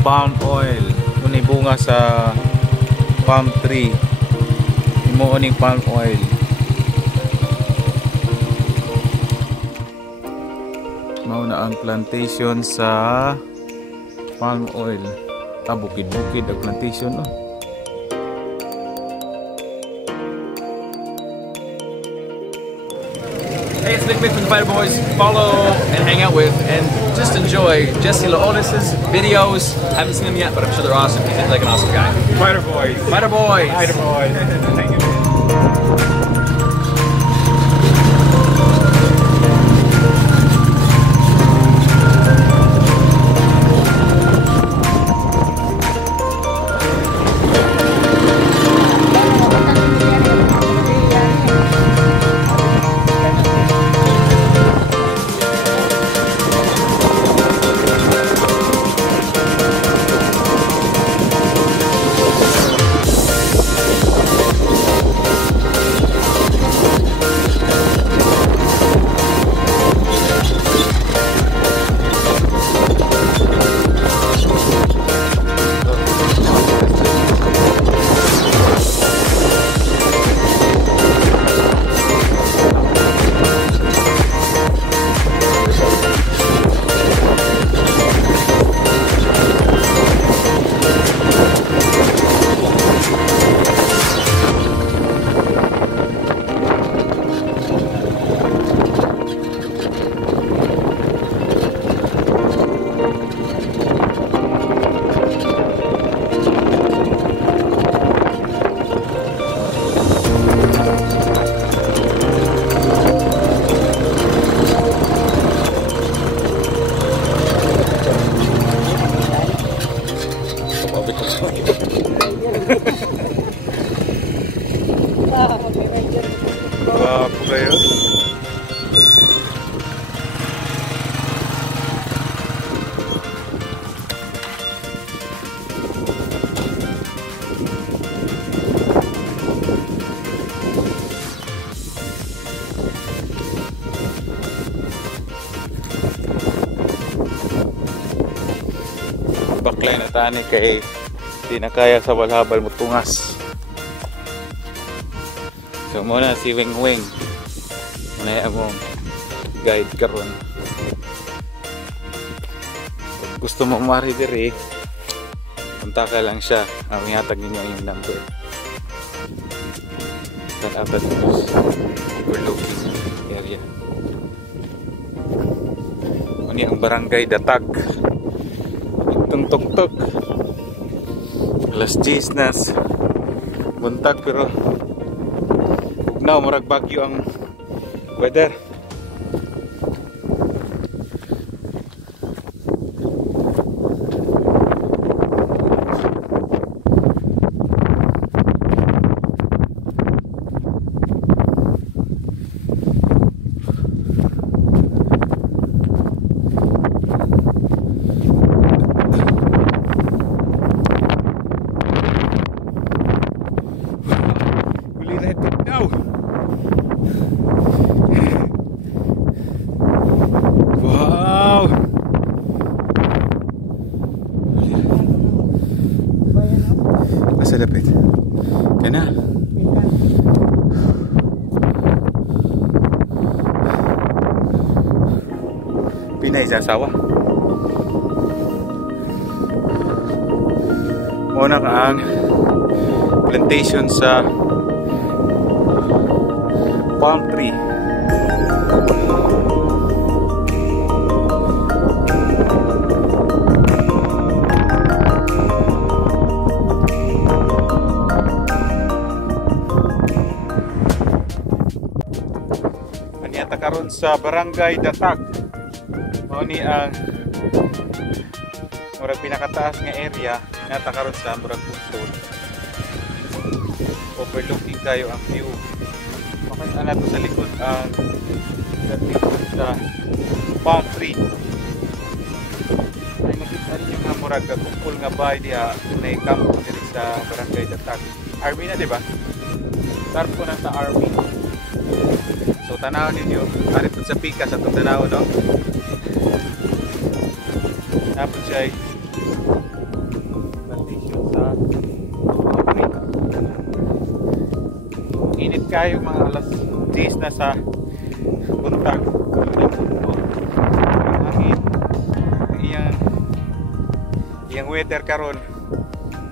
palm oil. Muna bunga sa palm tree. Imuuning palm oil. Mauna ang plantation sa palm oil. Bukid-bukid ang plantation, no? Hey, it's Nick Mick from the Fighter Boys. Follow and hang out with and just enjoy Jesse Laotis' videos. Haven't seen them yet, but I'm sure they're awesome. He seems like an awesome guy. Fighter Boys. Fighter Boys. Fighter Boys. Thank you. Guwapo kayo. Baklay na tani kay di na kaya sa balhabal mo tungas. So muna si Wing Wing. Muna among guide karon. Gusto mo mari diri, punta ka lang siya. Ang ihatag ninyo yung number. San Abad News overlooking area. Muna ang barangay Datag. Itong tuktok. Alas 10 nas buntag pero murag bagyo ang weather. Asa dapat? Yan na. Pinay sa asawa. Muna ka ang plantation sa palm tree. Karon sa barangay Datag. Mao ni ang murag pinakataas nga area nata karon sa murag pusod. Overlooking kayo ang view. Makita nato sa likod ang dating sa palm tree. Ay makita niyo nga murag kumpul nga bahay diha na kampo diri sa barangay Datag. Army na, di ba? Tarpo na sa army. So tanaw ninyo, arito sa pika sa itong tanaw, no? Tapos siya kayo mga alas 10 na sa buntag. Ang hangin, iyang weather karon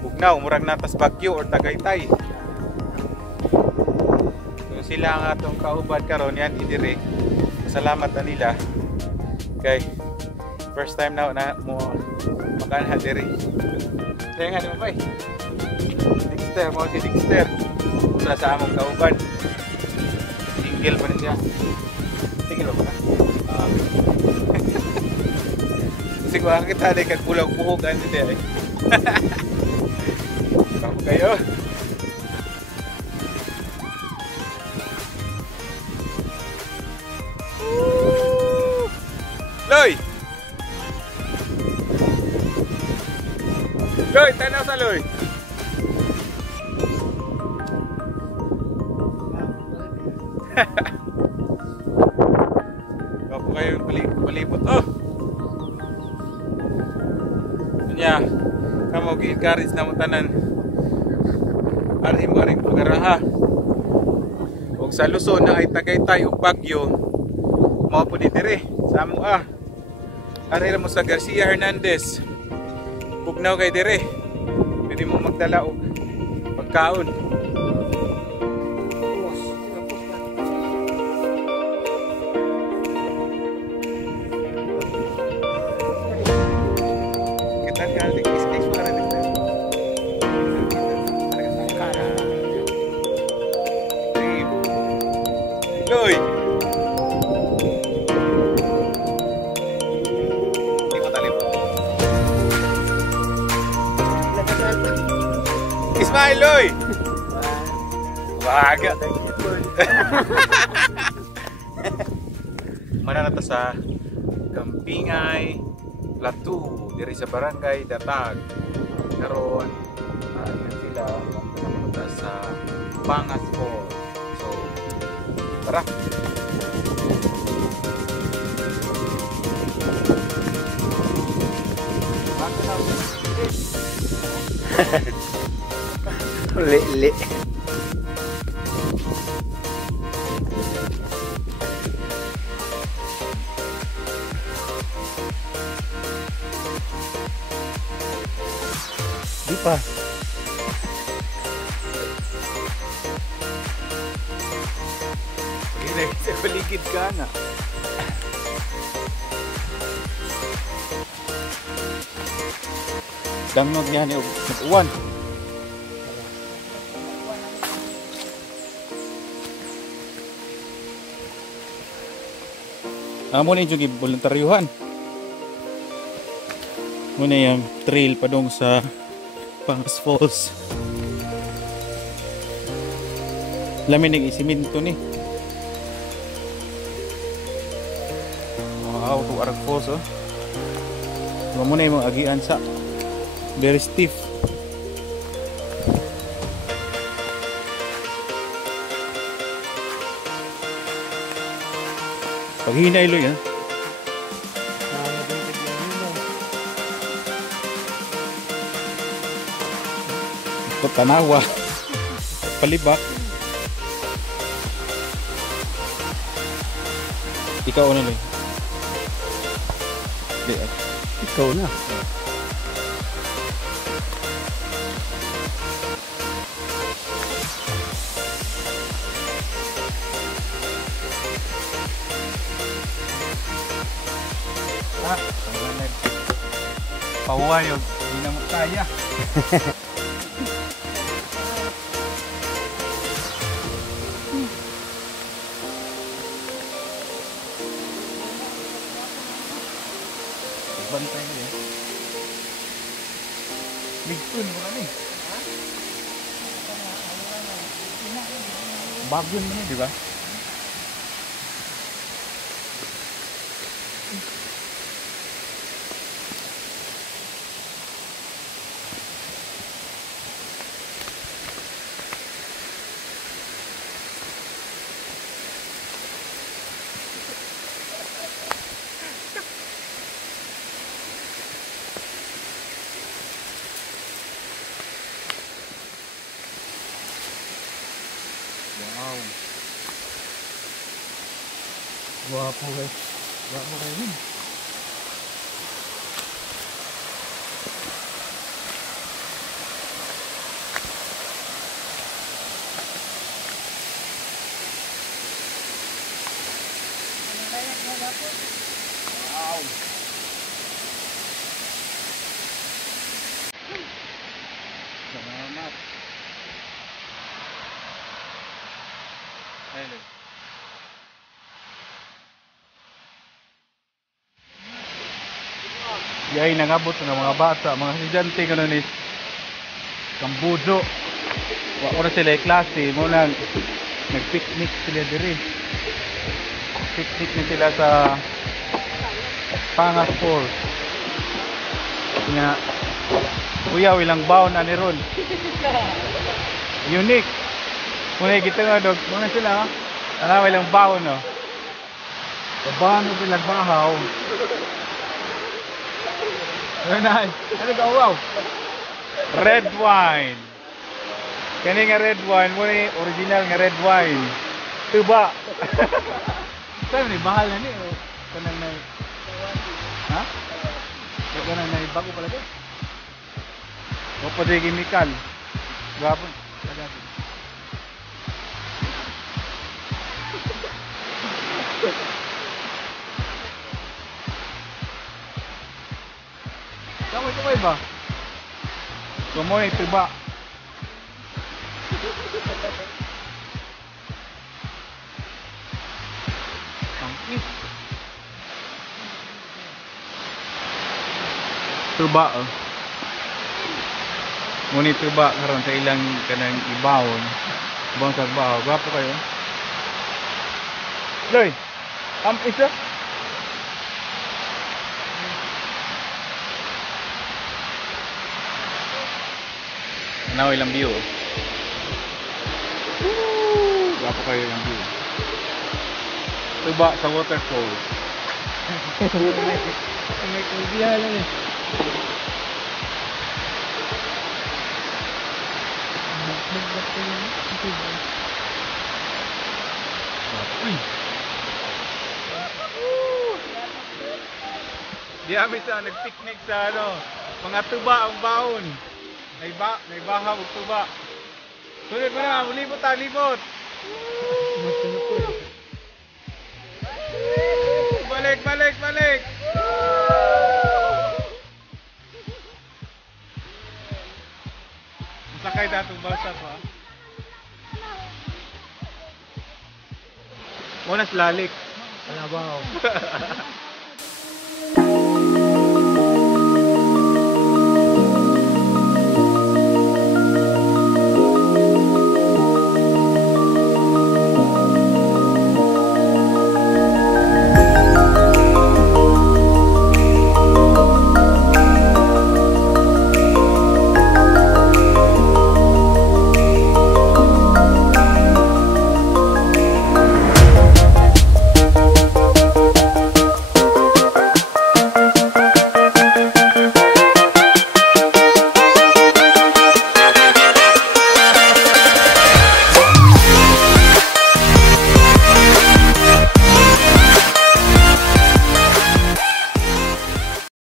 bugnaw, murag natas bagyo or Tagaytay. So sila nga atong kaubad karon yan idire. Salamat na nila kay first time na mo makanha dire. Kaya nga naman bay Dexter, mo si Dexter mula sa among kauban, single pa rin siya. Single ba? Kasi kung kita na kagpulag-puhugan hindi ay kamu kayo. Loy! Loy, tanaw sa Loy! Kapo kayo yung palibot. Oh! Nya, kamo gi-encourage na mo tanan. Aring pagaraha. Ug sa Luzon na ay Tagaytay ug Baguio. Mao po ni dire sa amo Ari mo sa Garcia Hernandez. Bugnaw kay dire. Pwede mo magdala og pagkaon. Loy! Hindi mo talip. Ismail, Loy! Waga! Mananata sa Gampingay Plateau, diri sa Barangay Datag. Karon, yan sila mananata sa Pangas Falls. So, tara! Uli. Di pa. Kaya sa paligid ka na. Damnog niya ni uwan. Amo ni yung voluntaryuhan. Muna yung trail padong sa Pangas Falls. Lamin ng isiminto ni. Wow, ito Arag Falls oh. Muna yung mga agian sa very stiff. Paghinay lo yan. Ito tanawa. Palibak. Ikaw na lang. Ikaw na. Pahuwa yun. Hindi na mo kaya. Bantay mo eh. Ligtun mo kami. Bago mo di ba? Wow. Guwapo guys. Guwapo kayo yun. Wow. Salamat. Ayun. Yay nangabot ng mga bata, mga estudyante kanon ni Kambujo. Wa ora sila klase mo nang nagpicnic sila diri. Picnic ni sila sa Pangas Falls. Nga kuya ilang baon na ni ron. Unique. Muna kita nga dog, muna sila ha. Alam ilang baon no. Babano sila bahaw. Very nice. Ano ka wow? Red wine. Kani nga red wine, mo ni original nga red wine. Tuba. Saan ni mahal na ni o kanang na. Ha? Kanang na bago pala to. O pa di chemical. Gapon. Gapon. Kamay ba? Kumoy tuba. Tuba oh. Muni tuba karon sa ilang kanang ibawon. Ibang sa bahaw. Gwapo kayo. Loy. Isa. Now ilang view. Gwapo kayo yung view. Tuba sa waterfall. May kubiya lang eh. Uy. Di kami sa nagpicnic sa ano, mga tuba ang baon. May bahaw og tuba. Sunod mo na, libot ta, libot. Balik, balik, balik. Sakay datong basa pa. Muna lalik. Kalabaw.